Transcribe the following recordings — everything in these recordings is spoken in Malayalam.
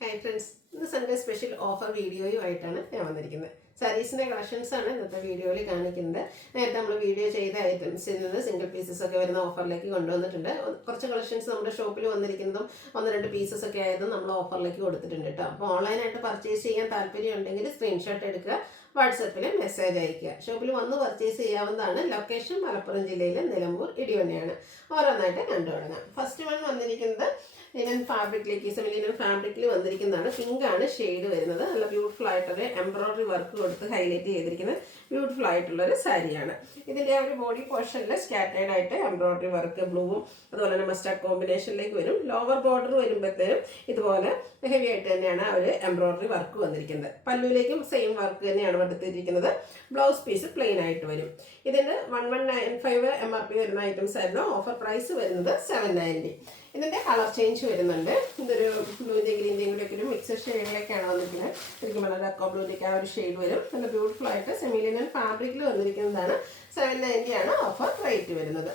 ഹായ് ഫ്രണ്ട്സ്, ഇന്ന് സൺഡേ സ്പെഷ്യൽ ഓഫർ വീഡിയോയുമായിട്ടാണ് ഞാൻ വന്നിരിക്കുന്നത്. സാരീസിൻ്റെ കളക്ഷൻസാണ് ഇന്നത്തെ വീഡിയോയിൽ കാണിക്കുന്നത്. നേരത്തെ നമ്മൾ വീഡിയോ ചെയ്ത ഐറ്റംസിൽ നിന്ന് സിംഗിൾ പീസസ് ഒക്കെ വരുന്ന ഓഫറിലേക്ക് കൊണ്ടുവന്നിട്ടുണ്ട്. കുറച്ച് കളക്ഷൻസ് നമ്മുടെ ഷോപ്പിൽ വന്നിരിക്കുന്നതും 1-2 പീസസ് ഒക്കെ ആയതും നമ്മൾ ഓഫറിലേക്ക് കൊടുത്തിട്ടുണ്ട് കേട്ടോ. അപ്പോൾ ഓൺലൈനായിട്ട് പർച്ചേസ് ചെയ്യാൻ താല്പര്യം ഉണ്ടെങ്കിൽ സ്ക്രീൻഷോട്ട് എടുക്കുക, വാട്സപ്പിൽ മെസ്സേജ് അയയ്ക്കുക. ഷോപ്പിൽ വന്ന് പർച്ചേസ് ചെയ്യാവുന്നതാണ്. ലൊക്കേഷൻ മലപ്പുറം ജില്ലയിലെ നിലമ്പൂർ ഇടിവണ്ണയാണ്. ഓരോന്നായിട്ട് കണ്ടു തുടങ്ങാം. ഫസ്റ്റ് വൺ വന്നിരിക്കുന്നത് ലിനൻ ഫാബ്രിക്കിലേക്ക്, സെമി ലിനൻ ഫാബ്രിക്കിൽ വന്നിരിക്കുന്നതാണ്. പിങ്ക് ആണ് ഷെയ്ഡ് വരുന്നത്. നല്ല ബ്യൂട്ടിഫുൾ ആയിട്ടൊരു എംബ്രോയിഡറി വർക്ക് കൊടുത്ത് ഹൈലൈറ്റ് ചെയ്തിരിക്കുന്ന ബ്യൂട്ടിഫുൾ ആയിട്ടുള്ളൊരു സാരിയാണ്. ഇതിൻ്റെ ഒരു ബോഡി പോർഷനിൽ സ്കാറ്റേഡ് ആയിട്ട് എംബ്രോയിഡറി വർക്ക് ബ്ലൂവും അതുപോലെ തന്നെ മസ്റ്റാർഡ് കോമ്പിനേഷനിലേക്ക് വരും. ലോവർ ബോർഡർ വരുമ്പോഴത്തേനും ഇതുപോലെ ഹെവി ആയിട്ട് തന്നെയാണ് ഒരു എംബ്രോയിഡറി വർക്ക് വന്നിരിക്കുന്നത്. പല്ലുവിലേക്കും സെയിം വർക്ക് തന്നെയാണ് എടുത്തിരിക്കുന്നത്. ബ്ലൗസ് പീസ് പ്ലെയിൻ ആയിട്ട് വരും. ഇതിന് 1195 MRP വരുന്ന ഐറ്റംസ് ആയിരുന്നു. ഓഫർ പ്രൈസ് വരുന്നത് 790. ഇതിൻ്റെ കളർ ചേഞ്ച് വരുന്നുണ്ട്. ഇതൊരു ബ്ലൂവിൻ്റെയും ഗ്രീൻ്റെയും കൂടെ ഒക്കെ ഒരു മിക്സഡ് ഷെയ്ഡിലേക്കാണ് വന്നിരിക്കുന്നത്. ശരിക്കും വളരെ അക്കോ ബ്ലൂവിലേക്ക് ആ ഒരു ഷെയ്ഡ് വരും. നല്ല ബ്യൂട്ടിഫുൾ ആയിട്ട് സെമി ലിനൻ ഫാബ്രിക്കിൽ വന്നിരിക്കുന്നതാണ്. 790 ആണ് ഓഫർ റേറ്റ് വരുന്നത്.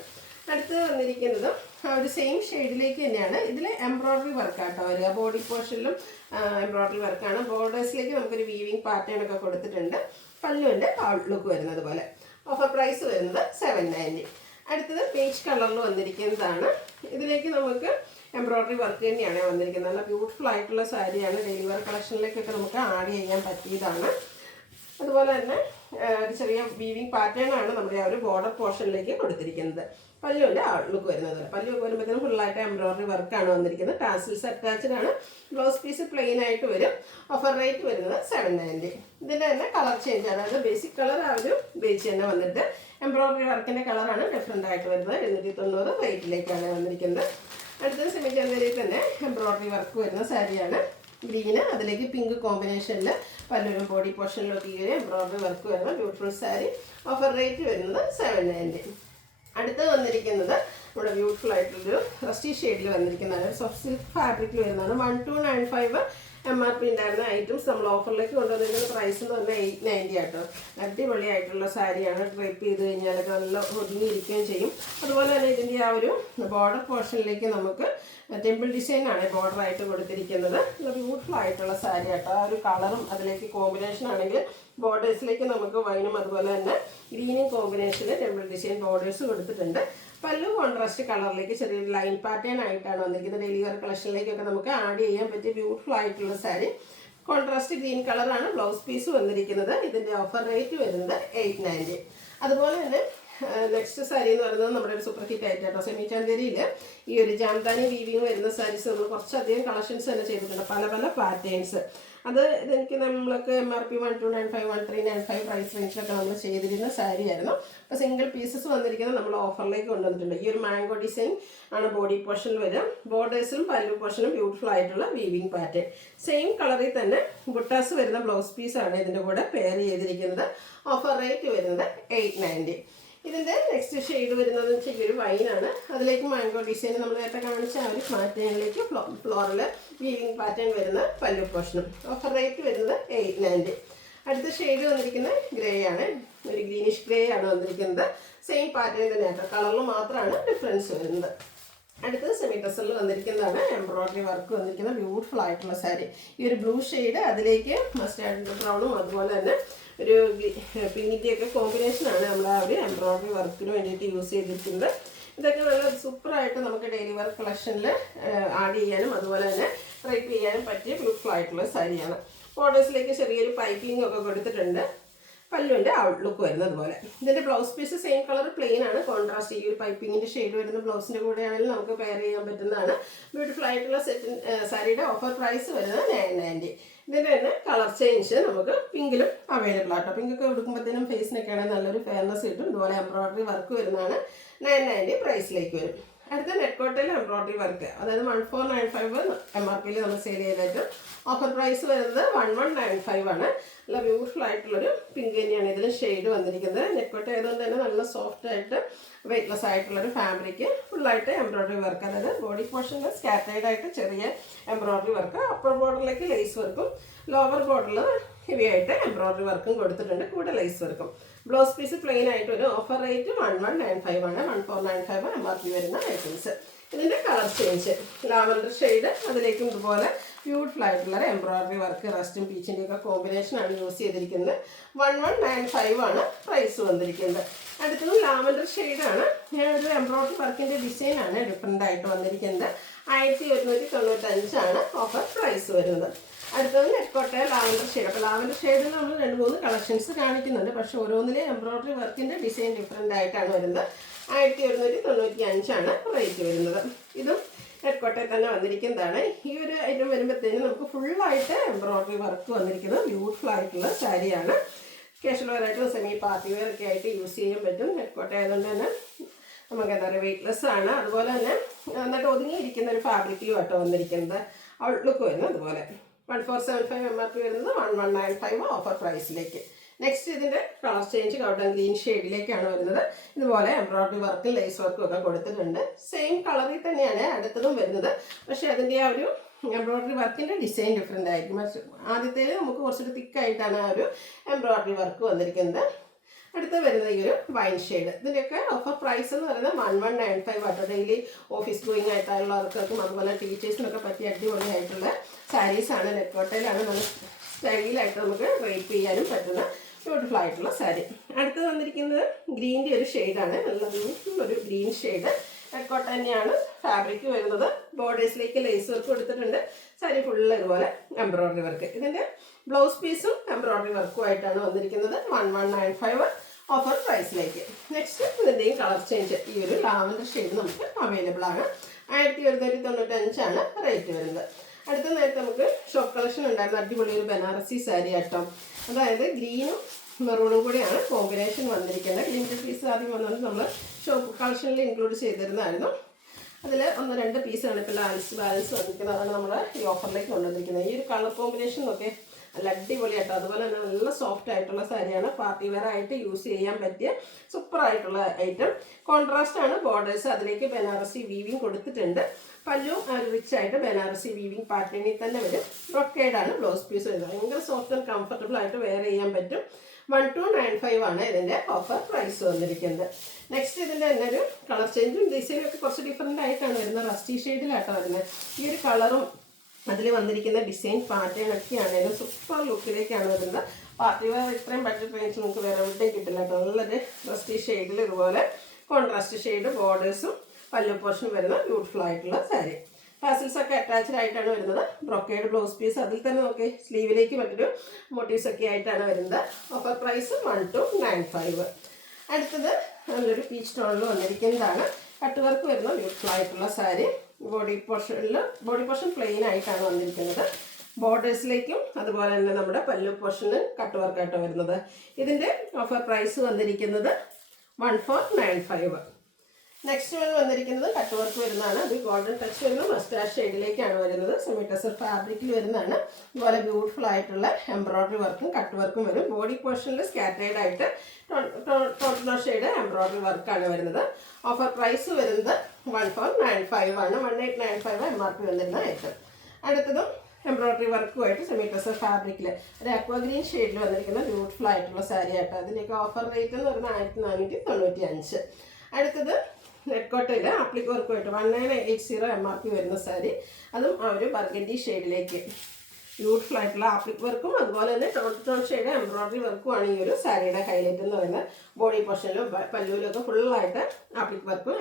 അടുത്ത് വന്നിരിക്കുന്നത് ആ ഒരു സെയിം ഷെയ്ഡിലേക്ക് തന്നെയാണ്. ഇതിൽ എംബ്രോയിഡറി വർക്കാട്ടോ വരിക. ബോഡി പോർഷനിലും എംബ്രോയിഡറി വർക്കാണ്. ബോർഡേഴ്സിലേക്ക് നമുക്കൊരു വീവിങ് പാറ്റേൺ ഒക്കെ കൊടുത്തിട്ടുണ്ട്. പല്ലുവിൻ്റെ ഔട്ട്ലുക്ക് വരുന്നത് പോലെ. ഓഫർ പ്രൈസ് വരുന്നത് 790. അടുത്തത് പീച്ച് കളറിൽ വന്നിരിക്കുന്നതാണ്. ഇതിലേക്ക് നമുക്ക് എംബ്രോയിഡറി വർക്ക് തന്നെയാണ് വന്നിരിക്കുന്നത്. നല്ല ബ്യൂട്ടിഫുൾ ആയിട്ടുള്ള സാരിയാണ്. ഡെയിലി വെയർ കളക്ഷനിലേക്കൊക്കെ നമുക്ക് ആഡ് ചെയ്യാൻ പറ്റിയതാണ്. അതുപോലെ തന്നെ ഒരു ചെറിയ വീവിങ് പാറ്റേൺ ആണ് നമ്മുടെ ആ ഒരു ബോർഡർ പോർഷനിലേക്ക് കൊടുത്തിരിക്കുന്നത്. പല്ലുവിൻ്റെ ഔട്ട്ലുക്ക് വരുന്നത്. പല്ലു വരുമ്പോഴത്തേനും ഫുള്ളായിട്ട് എംബ്രോയിഡറി വർക്കാണ് വന്നിരിക്കുന്നത്. ടാസിൽസ് അറ്റാച്ച്ഡ് ആണ്. ബ്ലൗസ് പീസ് പ്ലെയിൻ ആയിട്ട് വരും. ഓഫർ റേറ്റ് വരുന്നത് 790. ഇതിൻ്റെ തന്നെ കളർ ചേഞ്ച് ആണ്. അതായത് ബേസിക് കളർ ആ ഒരു ബേസ് തന്നെ വന്നിട്ട് എംബ്രോയിഡറി വർക്കിൻ്റെ കളറാണ് ഡിഫറെൻ്റ് ആയിട്ട് വരുന്നത്. 290 റേറ്റിലേക്കാണ് വന്നിരിക്കുന്നത്. അടുത്തത് സെമി ചന്ദനയിൽ തന്നെ എംബ്രോയിഡറി വർക്ക് വരുന്ന സാരിയാണ്. ഗ്രീന് അതിലേക്ക് പിങ്ക് കോമ്പിനേഷനിൽ പല്ലുവിലും ബോഡി പോർഷനിലൊക്കെ ഈ ഒരു എംബ്രോയിഡറി വർക്ക് വരുന്ന ബ്യൂട്ടിഫുൾ സാരി. ഓഫർ റേറ്റ് വരുന്നത് 790. അടുത്ത് വന്നിരിക്കുന്നത് നമ്മുടെ ബ്യൂട്ടിഫുൾ ആയിട്ടുള്ളൊരു റസ്റ്റി ഷെയ്ഡിൽ വന്നിരിക്കുന്നതാണ്. സോഫ്റ്റ് സിൽക്ക് ഫാബ്രിക്കിൽ വരുന്നതാണ്. 1295 MRP ഉണ്ടായിരുന്ന ഐറ്റംസ് നമ്മൾ ഓഫറിലേക്ക് കൊണ്ടുവന്നിരിക്കുന്ന പ്രൈസ് എന്ന് പറഞ്ഞാൽ 890 ആട്ടോ. അടിപൊളിയായിട്ടുള്ള സാരിയാണ്. ഡ്രൈപ്പ് ചെയ്ത് കഴിഞ്ഞാലൊക്കെ നല്ല ഒതുങ്ങിയിരിക്കുകയും ചെയ്യും. അതുപോലെ തന്നെ ഇതിൻ്റെ ആ ഒരു ബോർഡർ പോർഷനിലേക്ക് നമുക്ക് ടെമ്പിൾ ഡിസൈനാണ് ബോർഡറായിട്ട് കൊടുത്തിരിക്കുന്നത്. നല്ല ബ്യൂട്ടിഫുൾ ആയിട്ടുള്ള സാരി ആട്ടോ. ആ ഒരു കളറും അതിലേക്ക് കോമ്പിനേഷൻ ആണെങ്കിൽ ബോർഡേഴ്സിലേക്ക് നമുക്ക് വൈനും അതുപോലെ തന്നെ ഗ്രീനും കോമ്പിനേഷനിൽ ടെമ്പിൾ ഡിസൈൻ ബോർഡേഴ്സ് കൊടുത്തിട്ടുണ്ട്. പല്ലു കോൺട്രാസ്റ്റ് കളറിലേക്ക് ചെറിയൊരു ലൈൻ പാറ്റേൺ ആയിട്ടാണ് വന്നിരിക്കുന്നത്. ഡെയിലി വെയർ കളക്ഷനിലേക്കൊക്കെ നമുക്ക് ആഡ് ചെയ്യാൻ പറ്റിയ ബ്യൂട്ടിഫുൾ ആയിട്ടുള്ള സാരി. കോൺട്രാസ്റ്റ് ഗ്രീൻ കളറാണ് ബ്ലൗസ് പീസ് വന്നിരിക്കുന്നത്. ഇതിൻ്റെ ഓഫർ റേറ്റ് വരുന്നത് 890. അതുപോലെ തന്നെ നെക്സ്റ്റ് സാരി എന്ന് പറയുന്നത് നമ്മുടെ ഒരു സൂപ്പർ ഹിറ്റ് ആയിട്ടോ. സെമി ചാന്തേരിയിൽ ഈ ഒരു ജാംതാനി വീവിങ് വരുന്ന സാരീസ് നമ്മൾ കുറച്ചധികം കളക്ഷൻസ് തന്നെ ചെയ്തിട്ടുണ്ട്. പല പല പാറ്റേൺസ്. അത് ഇതെനിക്ക് നമ്മൾക്ക് MRP 1295 1395 പ്രൈസ് റേഞ്ചിലൊക്കെ നമ്മൾ ചെയ്തിരുന്ന സാരി ആയിരുന്നു. അപ്പോൾ സിംഗിൾ പീസസ് വന്നിരിക്കുന്നത് നമ്മൾ ഓഫറിലേക്ക് കൊണ്ടുവന്നിട്ടുണ്ട്. ഈ ഒരു മാംഗോ ഡിസൈൻ ആണ് ബോഡി പോർഷനിൽ വരും. ബോർഡേഴ്സിലും പല്ലു പോർഷനും ബ്യൂട്ടിഫുൾ ആയിട്ടുള്ള വീവിങ് പാറ്റേൺ. സെയിം കളറിൽ തന്നെ ബുട്ടാസ് വരുന്ന ബ്ലൗസ് പീസാണ് ഇതിൻ്റെ കൂടെ പെയർ ചെയ്തിരിക്കുന്നത്. ഓഫർ റേറ്റ് വരുന്നത് 890. ഇതിൻ്റെ നെക്സ്റ്റ് ഷെയ്ഡ് വരുന്നത് വെച്ചാൽ ഒരു വൈനാണ്. അതിലേക്ക് മാംഗോ ഡിസൈൻ നമ്മൾ നേരത്തെ കാണിച്ച ആ ഒരു പാറ്റേണിലേക്ക് ഫ്ലോറൽ വീവിങ് പാറ്റേൺ വരുന്ന പല്ലു പോർഷനും. ഓഫർ റേറ്റ് വരുന്നത് 890. അടുത്ത ഷെയ്ഡ് വന്നിരിക്കുന്നത് ഗ്രേ ആണ്. ഒരു ഗ്രീനിഷ് ഗ്രേ ആണ് വന്നിരിക്കുന്നത്. സെയിം പാറ്റേൺ തന്നെയാട്ടോ. കളറിൽ മാത്രമാണ് ഡിഫറൻസ് വരുന്നത്. അടുത്തത് സെമി ടെസറിൽ വന്നിരിക്കുന്നതാണ്. എംബ്രോയിഡറി വർക്ക് വന്നിരിക്കുന്ന ബ്യൂട്ടിഫുൾ ആയിട്ടുള്ള സാരി. ഈ ഒരു ബ്ലൂ ഷെയ്ഡ് അതിലേക്ക് മസ്റ്റാർഡ് ബ്രൗണും അതുപോലെ തന്നെ ഒരു പിങ്കിൻ്റെയൊക്കെ കോമ്പിനേഷനാണ് നമ്മൾ ആ ഒരു എംബ്രോയിഡറി വർക്കിന് വേണ്ടിയിട്ട് യൂസ് ചെയ്തിരിക്കുന്നത്. ഇതൊക്കെ നല്ല സൂപ്പറായിട്ട് നമുക്ക് ഡെയിലി വർക്ക് കളക്ഷനിൽ ആഡ് ചെയ്യാനും അതുപോലെ തന്നെ റേപ്പ് ചെയ്യാനും പറ്റിയ ബ്യൂട്ടിഫുൾ ആയിട്ടുള്ള സാരിയാണ്. ബോർഡേഴ്സിലേക്ക് ചെറിയൊരു പൈപ്പിംഗ് ഒക്കെ കൊടുത്തിട്ടുണ്ട്. പല്ലുവിൻ്റെ ഔട്ട്ലുക്ക് വരുന്നത് പോലെ. ഇതിൻ്റെ blouse piece same colour plain ആണ്. കോൺട്രാസ്റ്റ് ഈ ഒരു പൈപ്പിങ്ങിൻ്റെ ഷെയ്ഡ് വരുന്ന ബ്ലൗസിൻ്റെ കൂടെ ആണെങ്കിലും നമുക്ക് പെയർ ചെയ്യാൻ പറ്റുന്നതാണ്. ബ്യൂട്ടിഫുൾ ആയിട്ടുള്ള സാരിയുടെ ഓഫർ പ്രൈസ് വരുന്നത് 990. ഇതിൻ്റെ തന്നെ കളർ ചേഞ്ച് നമുക്ക് പിങ്കിലും അവൈലബിൾ ആട്ടോ. പിങ്കൊക്കെ കൊടുക്കുമ്പോഴത്തേനും ഫേസിനൊക്കെ ആണെങ്കിൽ നല്ലൊരു ഫെയർനെസ് കിട്ടും. ഇതുപോലെ എംബ്രോയിഡറി വർക്ക് വരുന്നതാണ്. 990 പ്രൈസിലേക്ക് വരും. അടുത്ത നെറ്റ്കോട്ടയിൽ എംബ്രോയിഡറി വർക്ക്, അതായത് 1495 MRP നമ്മൾ സെയിൽ ചെയ്തായിട്ട് ഓഫർ പ്രൈസ് വരുന്നത് 1195 ആണ്. നല്ല ബ്യൂട്ടിഫുൾ ആയിട്ടുള്ളൊരു പിങ്ക് തന്നെയാണ് ഇതിൽ ഷെയ്ഡ് വന്നിരിക്കുന്നത്. നെറ്റ്കോട്ട ആയതുകൊണ്ട് തന്നെ നല്ല സോഫ്റ്റ് ആയിട്ട് വെയ്റ്റ്ലെസ് ആയിട്ടുള്ളൊരു ഫാബ്രിക്. ഫുള്ളായിട്ട് എംബ്രോയിഡറി വർക്ക്, അതായത് ബോഡി പോർഷനിൽ സ്കാറ്റേഡ് ആയിട്ട് ചെറിയ എംബ്രോയിഡറി വർക്ക്. അപ്പർ ബോർഡറിലേക്ക് ലേസ് വർക്കും ലോവർ ബോർഡറിൽ ഹെവി ആയിട്ട് എംബ്രോയിഡറി വർക്കും കൊടുത്തിട്ടുണ്ട്. കൂടെ ലേസ് വർക്കും. ബ്ലൗസ് പീസ് പ്ലെയിൻ ആയിട്ട് ഒരു ഓഫർ റേറ്റ് 1195 ആണ്. 1495 MRP വരുന്ന ഐറ്റംസ്. ഇതിൻ്റെ കളർ ചേഞ്ച് ലാവൻഡർ ഷെയ്ഡ്, അതിലേക്കും ഇതുപോലെ ബ്യൂട്ടിഫുൾ ആയിട്ടുള്ള എംബ്രോയിഡറി വർക്ക് റസ്റ്റും പീച്ചിൻ്റെ ഒക്കെ കോമ്പിനേഷനാണ് യൂസ് ചെയ്തിരിക്കുന്നത്. 1195 ആണ് പ്രൈസ് വന്നിരിക്കുന്നത്. അടുത്തത് ലാവൻഡർ ഷെയ്ഡാണ്. ഞാനൊരു എംബ്രോയിഡറി വർക്കിൻ്റെ ഡിസൈനാണ് ഡിഫറെൻ്റ് ആയിട്ട് വന്നിരിക്കുന്നത്. 1195 ആണ് ഓഫർ പ്രൈസ് വരുന്നത്. അടുത്തത് നെക്കോട്ട ലാവൻഡർ ഷെയ്ഡ്. അപ്പോൾ ലാവൻഡർ ഷെയ്ഡിൽ നമ്മൾ 2-3 കളക്ഷൻസ് കാണിക്കുന്നുണ്ട്. പക്ഷേ ഓരോന്നിലെ എംബ്രോയിഡറി വർക്കിൻ്റെ ഡിസൈൻ ഡിഫറെൻ്റ് ആയിട്ടാണ് വരുന്നത്. 1195 ആണ് റേറ്റ് വരുന്നത്. ഇതും നെക്കോട്ടയിൽ തന്നെ വന്നിരിക്കുന്നതാണ്. ഈ ഒരു ഐറ്റം വരുമ്പോഴത്തേനും നമുക്ക് ഫുള്ളായിട്ട് എംബ്രോയിഡറി വർക്ക് വന്നിരിക്കുന്നത് ബ്യൂട്ടിഫുൾ ആയിട്ടുള്ള സാരിയാണ്. കാഷ്വൽ വെയറായിട്ടും സെമി പാർട്ടി വെയർ ഒക്കെ ആയിട്ട് യൂസ് ചെയ്യാൻ പറ്റും. നെക്കോട്ട ആയതുകൊണ്ട് തന്നെ നമുക്ക് എന്താ പറയുക വെയ്റ്റ്ലെസ് ആണ്. അതുപോലെ തന്നെ എന്നിട്ട് ഒതുങ്ങിയിരിക്കുന്ന ഒരു ഫാബ്രിക്കിലും ആട്ടോ വന്നിരിക്കുന്നത്. ഔട്ട്ലുക്ക് വരുന്നത് അതുപോലെ 1475 MRP വരുന്നത് 1195 ഓഫർ പ്രൈസിലേക്ക്. നെക്സ്റ്റ് ഇതിൻ്റെ കളർ ചേഞ്ച് ഗോൾഡൻ ഗ്രീൻ ഷെയ്ഡിലേക്കാണ് വരുന്നത്. ഇതുപോലെ എംബ്രോയിഡറി വർക്കും ലേസ് വർക്കും ഒക്കെ കൊടുത്തിട്ടുണ്ട്. സെയിം കളറിൽ തന്നെയാണ് അടുത്തതും വരുന്നത്. പക്ഷേ അതിൻ്റെ ആ ഒരു എംബ്രോയിഡറി വർക്കിൻ്റെ ഡിസൈൻ ഡിഫറെൻ്റ് ആയിരിക്കും. ആദ്യത്തേൽ നമുക്ക് കുറച്ചൊരു തിക്കായിട്ടാണ് ആ ഒരു എംബ്രോയിഡറി വർക്ക് വന്നിരിക്കുന്നത്. അടുത്ത് വരുന്നത് ഈ ഒരു വൈൻ ഷെയ്ഡ്. ഇതിൻ്റെയൊക്കെ ഓഫർ പ്രൈസ് എന്ന് പറയുന്നത് 1195 ആട്ടോ. ഡെയിലി ഓഫീസ് ഗോയിങ് ആയിട്ടുള്ളവർക്കും അതുപോലെ ടീച്ചേഴ്സിനൊക്കെ പറ്റിയ അടിപൊളിയായിട്ടുള്ള സാരീസാണ്. നെക്കോട്ടയിലാണ് നല്ല സ്റ്റൈലായിട്ട് നമുക്ക് റേറ്റ് ചെയ്യാനും പറ്റുന്ന ബ്യൂട്ടിഫുൾ ആയിട്ടുള്ള സാരി. അടുത്ത് വന്നിരിക്കുന്നത് ഗ്രീൻ്റെ ഒരു ഷെയ്ഡാണ്. നല്ല ബ്യൂട്ടിഫുൾ ഒരു ഗ്രീൻ ഷെയ്ഡ്. നെക്കോട്ട തന്നെയാണ് ഫാബ്രിക് വരുന്നത്. ബോർഡേഴ്സിലേക്ക് ലേസ് വർക്ക് കൊടുത്തിട്ടുണ്ട്. സാരി ഫുള്ള് ഇതുപോലെ എംബ്രോയിഡറി വർക്ക്. ഇതിൻ്റെ ബ്ലൗസ് പീസും എംബ്രോയിഡറി വർക്കും ആയിട്ടാണ് വന്നിരിക്കുന്നത്. 1195 ഓഫർ പ്രൈസിലേക്ക്. നെക്സ്റ്റ് ഇതിൻ്റെയും കളർ ചേഞ്ച് ഈ ഒരു ലാവൻഡർ ഷെയ്ഡ് നമുക്ക് അവൈലബിൾ ആണ്. 1195 ആണ് റേറ്റ് വരുന്നത്. അടുത്ത നേരത്തെ നമുക്ക് ഷോപ്പ് കളക്ഷൻ ഉണ്ടായിരുന്ന അടിപൊളി ഒരു ബനാറസി സാരി ആട്ടോ. അതായത് ഗ്രീനും മെറൂണും കൂടിയാണ് കോമ്പിനേഷൻ വന്നിരിക്കുന്നത്. ലിമിറ്റഡ് പീസ് ആദ്യം വന്നത് നമ്മൾ ഷോപ്പ് കളക്ഷനിൽ ഇൻക്ലൂഡ് ചെയ്തിരുന്നായിരുന്നു. അതിൽ 1-2 പീസാണ് ഇപ്പോൾ ബാലൻസ് വന്നിരിക്കുന്നത്. അതാണ് നമ്മൾ ഈ ഓഫറിലേക്ക് കൊണ്ടുവന്നിരിക്കുന്നത്. ഈ ഒരു കളർ കോമ്പിനേഷൻ ഒക്കെ നല്ല അടിപൊളിയായിട്ടോ. അതുപോലെ തന്നെ നല്ല സോഫ്റ്റ് ആയിട്ടുള്ള സാരിയാണ്. പാർട്ടി വെയർ ആയിട്ട് യൂസ് ചെയ്യാൻ പറ്റിയ സൂപ്പർ ആയിട്ടുള്ള ഐറ്റം. കോൺട്രാസ്റ്റ് ആണ് ബോർഡേഴ്സ്. അതിലേക്ക് ബനാറസി വീവിങ് കൊടുത്തിട്ടുണ്ട്. പല്ലു റിച്ച് ആയിട്ട് ബനാറസി വീവിങ് പാറ്റേണിൽ തന്നെ വരും. ബ്രൊക്കേഡാണ് ബ്ലൗസ് പീസ് വരുന്നത്. ഭയങ്കര സോഫ്റ്റ് ആൻഡ് കംഫർട്ടബിൾ ആയിട്ട് വെയർ ചെയ്യാൻ പറ്റും. 1295 ആണ് ഇതിൻ്റെ ഓഫർ പ്രൈസ് വന്നിരിക്കുന്നത്. നെക്സ്റ്റ് ഇതിൻ്റെ തന്നെ ഒരു കളർ ചേഞ്ചും ഡിസൈനും ഒക്കെ കുറച്ച് ഡിഫറെൻ്റ് ആയിട്ടാണ് വരുന്നത്. റസ്റ്റി ഷെയ്ഡിലാട്ടോ വരുന്നത്. ഈ ഒരു കളറും അതിൽ വന്നിരിക്കുന്ന ഡിസൈൻ പാറ്റേൺ ഒക്കെ ആണെങ്കിലും സൂപ്പർ ലുക്കിലേക്കാണ് വരുന്നത്. പാർട്ടി വെയർ ഇത്രയും ബഡ്ജറ്റ് റേഞ്ച് നമുക്ക് വേറെ എവിടെയും കിട്ടില്ല കേട്ടോ. നല്ലൊരു റസ്റ്റി ഷെയ്ഡിൽ ഇതുപോലെ കോൺട്രാസ്റ്റ് ഷെയ്ഡ് ബോർഡേഴ്സും പല്ലു പോർഷനും വരുന്ന ബ്യൂട്ടിഫുൾ ആയിട്ടുള്ള സാരി. ടാസിൽസ് ഒക്കെ അറ്റാച്ച്ഡ് ആയിട്ടാണ് വരുന്നത്. Brocade blouse piece. അതിൽ തന്നെ നോക്കി സ്ലീവിലേക്ക് മറ്റൊരു മോട്ടീവ്സ് ഒക്കെ ആയിട്ടാണ് വരുന്നത്. Offer price 1295. അടുത്തത് നല്ലൊരു പീച്ച് ടോണിൽ വന്നിരിക്കുന്നതാണ്. കട്ട് വർക്ക് വരുന്ന ബ്യൂട്ടിഫുൾ ആയിട്ടുള്ള സാരി. ബോഡി പോർഷൻ പ്ലെയിൻ ആയിട്ടാണ് വന്നിരിക്കുന്നത്. ബോർഡേഴ്സിലേക്കും അതുപോലെ തന്നെ നമ്മുടെ പല്ലു പോർഷന് കട്ട് വർക്കായിട്ടാണ് വരുന്നത്. ഇതിൻ്റെ ഓഫർ പ്രൈസ് വന്നിരിക്കുന്നത് 1495. നെക്സ്റ്റ് വന്നിരിക്കുന്നത് കട്ട് വർക്ക് വരുന്നതാണ്. അത് ഗോൾഡൻ ടച്ച് വരുന്ന മസ്റ്റാർഡ് ഷെയ്ഡിലേക്കാണ് വരുന്നത്. സെമി ടെസർ ഫാബ്രിക്കിൽ വരുന്നതാണ്. അതുപോലെ ബ്യൂട്ടിഫുൾ ആയിട്ടുള്ള എംബ്രോയിഡറി വർക്കും കട്ട് വർക്കും വരും. ബോഡി പോർഷനിൽ സ്കാറ്റേഡ് ആയിട്ട് ടോട്ടൽ ഷെയ്ഡ് എംബ്രോയിഡറി വർക്കാണ് വരുന്നത്. ഓഫർ പ്രൈസ് വരുന്നത് 1495 ആണ്. 1895 MRP വന്നിരുന്ന ഐറ്റം. അടുത്തതും എംബ്രോയിഡറി വർക്കുമായിട്ട് സെമി ടെസർ ഫാബ്രിക്കിൽ ഒരു അക്വാ ഗ്രീൻ ഷെയ്ഡിൽ വന്നിരിക്കുന്ന ബ്യൂട്ടിഫുൾ ആയിട്ടുള്ള സാരി ആയിട്ട്. അതിൻ്റെയൊക്കെ ഓഫർ റേറ്റ് എന്ന് പറയുന്നത് 1495. അടുത്തത് നെക്കോട്ടയിൽ ആപ്ലിക് വർക്കുമായിട്ട് 1980 MRP വരുന്ന സാരി. അതും ആ ഒരു ബർഗൻഡി ഷെയ്ഡിലേക്ക് ബ്യൂട്ടിഫുൾ ആയിട്ടുള്ള ആപ്ലിക് വർക്കും അതുപോലെ തന്നെ ടോൺ ഷെയ്ഡ് എംബ്രോയിഡറി വർക്കുമാണ് ഈ ഒരു സാരിയുടെ ഹൈലൈറ്റ് എന്ന് പറയുന്നത്. ബോഡി പോർഷനിലും പല്ലുവിലും ഒക്കെ ഫുള്ളായിട്ട് ആപ്ലിക് വർക്കും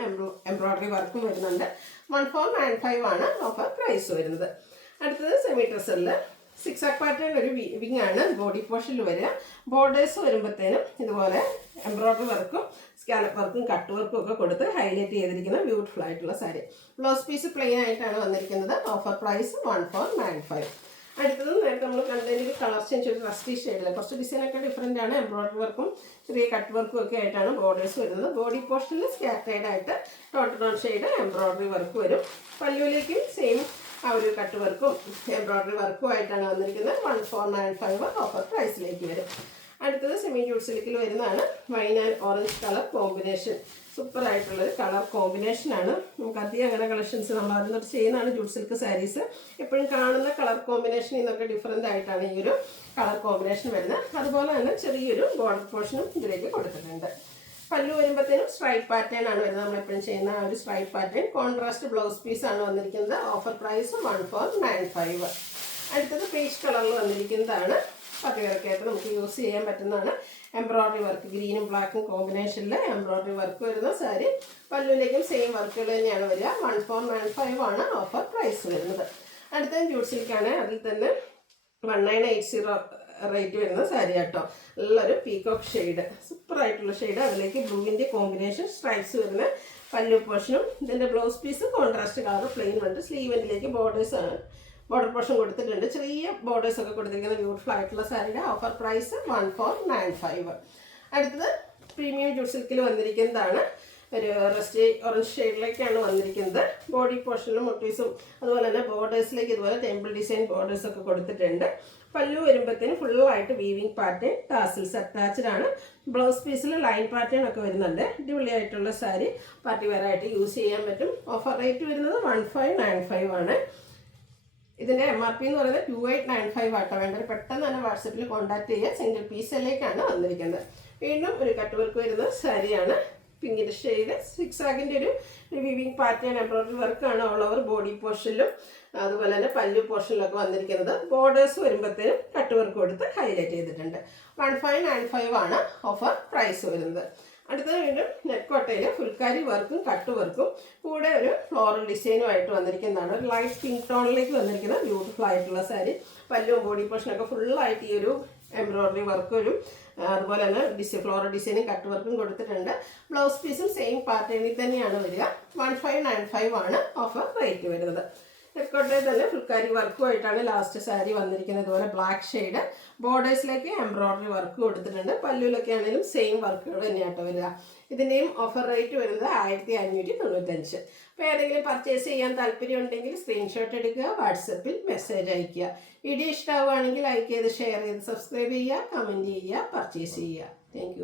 എംബ്രോയിഡറി വർക്കും വരുന്നുണ്ട്. 1495 ആണ് ഓഫർ പ്രൈസ് വരുന്നത്. അടുത്തത് സെമി ഡ്രസ്സറിൽ 6 പാറ്റേൺ ഒരു വിങ് ആണ് ബോഡി പോർഷനിൽ വരിക. ബോർഡേഴ്സ് വരുമ്പോഴത്തേനും ഇതുപോലെ എംബ്രോയിഡറി വർക്കും സ്കാലപ്പ് വർക്കും കട്ട് വർക്കും ഒക്കെ കൊടുത്ത് ഹൈലൈറ്റ് ചെയ്തിരിക്കുന്ന ബ്യൂട്ടിഫുൾ ആയിട്ടുള്ള സാരി. ബ്ലൗസ് പീസ് പ്ലെയിൻ ആയിട്ടാണ് വന്നിരിക്കുന്നത്. Offer price 1495. അടുത്തത് നേരത്തെ നമ്മൾ കണ്ടതിൽ കളർ ചേഞ്ച് ഒരു റസ്റ്റി ഷെയ്ഡിൽ കുറച്ച് ഡിസൈനൊക്കെ ഡിഫറെൻ്റ് ആണ്. എംബ്രോയിഡറി വർക്കും ചെറിയ കട്ട് വർക്കും ഒക്കെ ആയിട്ടാണ് ബോർഡേഴ്സ് വരുന്നത്. ബോഡി പോർഷനിൽ സ്കാറ്റേഡ് ആയിട്ട് ടോൺ ഷെയ്ഡ് എംബ്രോയിഡറി വർക്ക് വരും. പല്ലുവിലേക്കും സെയിം ആ ഒരു കട്ട് വർക്കും എംബ്രോയിഡറി വർക്കും ആയിട്ടാണ് വന്നിരിക്കുന്നത്. 1495 ഓഫർ പ്രൈസിലേക്ക് വരും. അടുത്തത് സെമി ജൂട്ട് സിൽക്കിൽ വരുന്നതാണ്. Wine and orange colour combination. സൂപ്പറായിട്ടുള്ളൊരു കളർ കോമ്പിനേഷനാണ്. നമുക്ക് അധികം അങ്ങനെ കളക്ഷൻസ് നമ്മൾ ആദ്യം തൊട്ട് ചെയ്യുന്നതാണ് ജൂട്ട് സിൽക്ക് സാരീസ്. എപ്പോഴും കാണുന്ന കളർ കോമ്പിനേഷനിൽ നിന്നൊക്കെ ഡിഫറെൻ്റ് ആയിട്ടാണ് ഈ ഒരു കളർ കോമ്പിനേഷൻ വരുന്നത്. അതുപോലെ തന്നെ ചെറിയൊരു ബോർഡർ പോർഷനും ഇതിലേക്ക് കൊടുത്തിട്ടുണ്ട്. പല്ലു വരുമ്പോഴത്തേനും സ്ട്രൈപ്പ് പാറ്റേൺ ആണ് വരുന്നത്. നമ്മളെപ്പോഴും ചെയ്യുന്ന ആ ഒരു സ്ട്രൈപ്പ് പാറ്റേൺ. കോൺട്രാസ്റ്റ് ബ്ലൗസ് പീസാണ് വന്നിരിക്കുന്നത്. Offer price 1495. അടുത്തത് പീച്ച് കളറിൽ വന്നിരിക്കുന്നതാണ്. പതിവിറക്കെ ആയിട്ട് നമുക്ക് യൂസ് ചെയ്യാൻ പറ്റുന്നതാണ്. എംബ്രോയ്ഡറി വർക്ക് ഗ്രീനും ബ്ലാക്കും കോമ്പിനേഷനിൽ എംബ്രോയ്ഡറി വർക്ക് വരുന്ന സാരി. പല്ലുവിലേക്കും സെയിം വർക്കുകൾ തന്നെയാണ് വരിക. 1495 ആണ് ഓഫർ പ്രൈസ് വരുന്നത്. അടുത്ത ജൂട്ട് സിൽക്കാണ്. അതിൽ തന്നെ 1980 റേറ്റ് വരുന്ന സാരി കേട്ടോ. നല്ലൊരു പീകോക്ക് ഷെയ്ഡ്, സൂപ്പറായിട്ടുള്ള ഷെയ്ഡ്. അതിലേക്ക് ബ്ലൂവിൻ്റെ കോമ്പിനേഷൻ സ്ട്രൈപ്സ് വരുന്ന പല്ലു പോർഷനും. ഇതിൻ്റെ blouse piece contrast colour plain ഉണ്ട്. സ്ലീവിലേക്ക് ബോർഡർ പോർഷൻ കൊടുത്തിട്ടുണ്ട്. ചെറിയ ബോർഡേഴ്സ് ഒക്കെ കൊടുത്തിരിക്കുന്ന ബ്യൂട്ടിഫുൾ ആയിട്ടുള്ള സാരിയുടെ ഓഫർ പ്രൈസ് 1495. അടുത്തത് പ്രീമിയം ജൂട്ട് സിൽക്കിൽ വന്നിരിക്കുന്നതാണ്. ഒരു റസ്റ്റ് ഓറഞ്ച് ഷെയ്ഡിലേക്കാണ് വന്നിരിക്കുന്നത്. ബോഡി പോർഷനിലും മോട്ടീവ്സും അതുപോലെ തന്നെ ബോർഡേഴ്സിലേക്ക് ഇതുപോലെ ടെമ്പിൾ ഡിസൈൻ ബോർഡേഴ്സ് ഒക്കെ കൊടുത്തിട്ടുണ്ട്. പല്ലു വരുമ്പോഴത്തേന് ഫുള്ളായിട്ട് വീവിങ് പാറ്റേൺ, ടാസിൽസ് അറ്റാച്ച്ഡ് ആണ്. ബ്ലൗസ് പീസിൽ ലൈൻ പാറ്റേൺ ഒക്കെ വരുന്നുണ്ട്. അടിപൊളിയായിട്ടുള്ള സാരി പാർട്ടി വെയർ ആയിട്ട് യൂസ് ചെയ്യാൻ പറ്റും. ഓഫർ റേറ്റ് വരുന്നത് 1595 ആണ്. ഇതിൻ്റെ MRP എന്ന് പറയുന്നത് 2895 ആട്ടോ. വേണ്ടവർ പെട്ടെന്ന് തന്നെ വാട്സപ്പിൽ കോൺടാക്ട് ചെയ്യുക. സിംഗിൾ പീസിലേക്കാണ് വന്നിരിക്കുന്നത്. വീണ്ടും ഒരു കട്ട് വർക്ക് വരുന്ന സാരിയാണ്. പിങ്കിൻ്റെ ഷെയ്ഡ്, സിക്സാഗിൻ്റെ ഒരു വീവിങ് പാറ്റേൺ എംബ്രോയ്ഡറി വർക്കാണ് ഓൾ ഓവർ ബോഡി പോർഷനിലും അതുപോലെ തന്നെ പല്ലു പോർഷനിലൊക്കെ വന്നിരിക്കുന്നത്. ബോർഡേഴ്സ് വരുമ്പോഴത്തേനും കട്ട് വർക്ക് കൊടുത്ത് ഹൈലൈറ്റ് ചെയ്തിട്ടുണ്ട്. 1595 ആണ് ഓഫർ പ്രൈസ് വരുന്നത്. അടുത്തത് വീണ്ടും നെക്കോട്ടയിൽ ഫുൾക്കാരി വർക്കും കട്ട് വർക്കും കൂടെ ഒരു ഫ്ലോറൽ ഡിസൈനുമായിട്ട് വന്നിരിക്കുന്നതാണ്. ഒരു ലൈറ്റ് പിങ്ക് ടോണിലേക്ക് വന്നിരിക്കുന്ന ബ്യൂട്ടിഫുൾ ആയിട്ടുള്ള സാരി. പല്ലും ബോഡി പോർഷനൊക്കെ ഫുള്ളായിട്ട് ഈ ഒരു എംബ്രോയ്ഡറി വർക്കും അതുപോലെ തന്നെ ഫ്ലോറൽ ഡിസൈനും കട്ട് വർക്കും കൊടുത്തിട്ടുണ്ട്. ബ്ലൗസ് പീസും സെയിം പാറ്റേണിൽ തന്നെയാണ് വരിക. 1595 ആണ് ഓഫർ റേറ്റ് വരുന്നത്. നെക്കോട്ടയിൽ തന്നെ ഫുൾക്കാരി വർക്കുമായിട്ടാണ് ലാസ്റ്റ് സാരി വന്നിരിക്കുന്നത്. ഇതുപോലെ ബ്ലാക്ക് ഷെയ്ഡ് ബോർഡേഴ്സിലേക്ക് എംബ്രോയ്ഡറി വർക്ക് കൊടുത്തിട്ടുണ്ട്. പല്ലുവിലൊക്കെ ആണെങ്കിലും സെയിം വർക്കുകൾ തന്നെയാട്ടോ വരിക. ഇതിൻ്റെയും ഓഫർ റേറ്റ് വരുന്നത് 1595. അപ്പോൾ ഏതെങ്കിലും പർച്ചേസ് ചെയ്യാൻ താല്പര്യം ഉണ്ടെങ്കിൽ സ്ക്രീൻഷോട്ട് എടുക്കുക, വാട്സപ്പിൽ മെസ്സേജ് അയയ്ക്കുക. വീഡിയോ ഇഷ്ടമാവുകയാണെങ്കിൽ ലൈക്ക് ചെയ്ത് ഷെയർ ചെയ്ത് സബ്സ്ക്രൈബ് ചെയ്യുക, കമൻറ്റ് ചെയ്യുക, പർച്ചേസ് ചെയ്യുക. താങ്ക്